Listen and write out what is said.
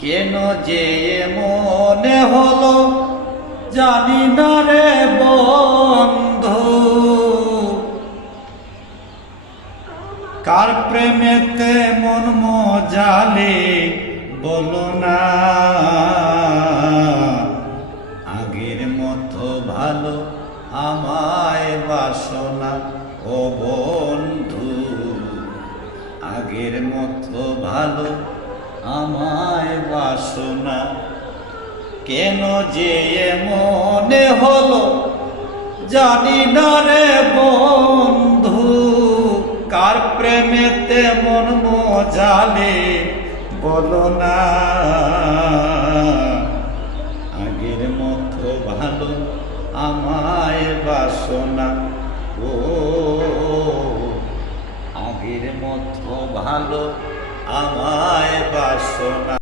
কেন যে মনে হলো জানি না রে বন্ধু, কার প্রেমেতে মন মজালে বলো না। আগের মতো ভালো আমায় বাসনা ও বন্ধু, আগের মতো ভালো আমায় বাসনা। কেন যে মনে হলো জানি না রে বন্ধু, কার প্রেমেতে মন মজালে বলো না। আগের মতো ভালো আমায় বাসনা, ও আগের মতো ভালো আমায় বাসনা।